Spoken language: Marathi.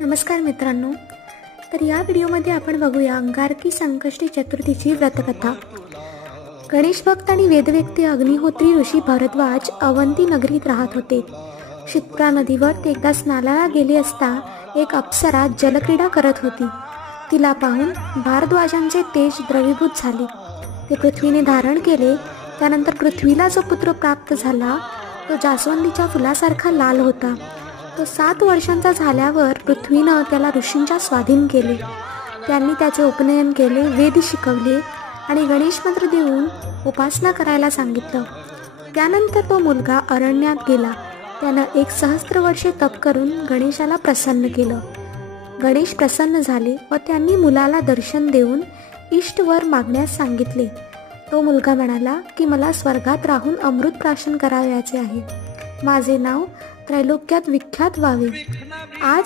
नमस्कार मित्रांनो, तर या व्हिडिओमध्ये आपण बघूया अंगारकी संकष्टी चतुर्थीची व्रतकथा। गणेश भक्त आणि वेदव्यक्ती अग्निहोत्री ऋषी भरद्वाज अवंती नगरीत राहत होते। क्षिप्रा नदीवर ते एकदा स्नानाला गेले असता एक अप्सरा जलक्रीडा करत होती। तिला पाहून भारद्वाजांचे तेज द्रवीभूत झाले। ते पृथ्वीने धारण केले। त्यानंतर पृथ्वीला जो पुत्र प्राप्त झाला तो जास्वंदीच्या फुलासारखा लाल होता। तो 7 वर्षांचा झाल्यावर पृथ्वीनं त्याला ऋषींच्या स्वाधीन केले। त्यांनी त्याचे उपनयन केले, वेद शिकवले आणि गणेश मंत्र देऊन उपासना करायला सांगितलं। त्यानंतर तो मुलगा अरण्यात गेला। त्यानं 1 सहस्त्र वर्षे तप करून गणेशाला प्रसन्न केलं। गणेश प्रसन्न झाले व त्यांनी मुलाला दर्शन देऊन इष्टवर मागण्यास सांगितले। तो मुलगा म्हणाला की मला स्वर्गात राहून अमृत प्राशन करावयाचे आहे। माझे नाव त्रैलोक्यात विख्यात व्हावे। आज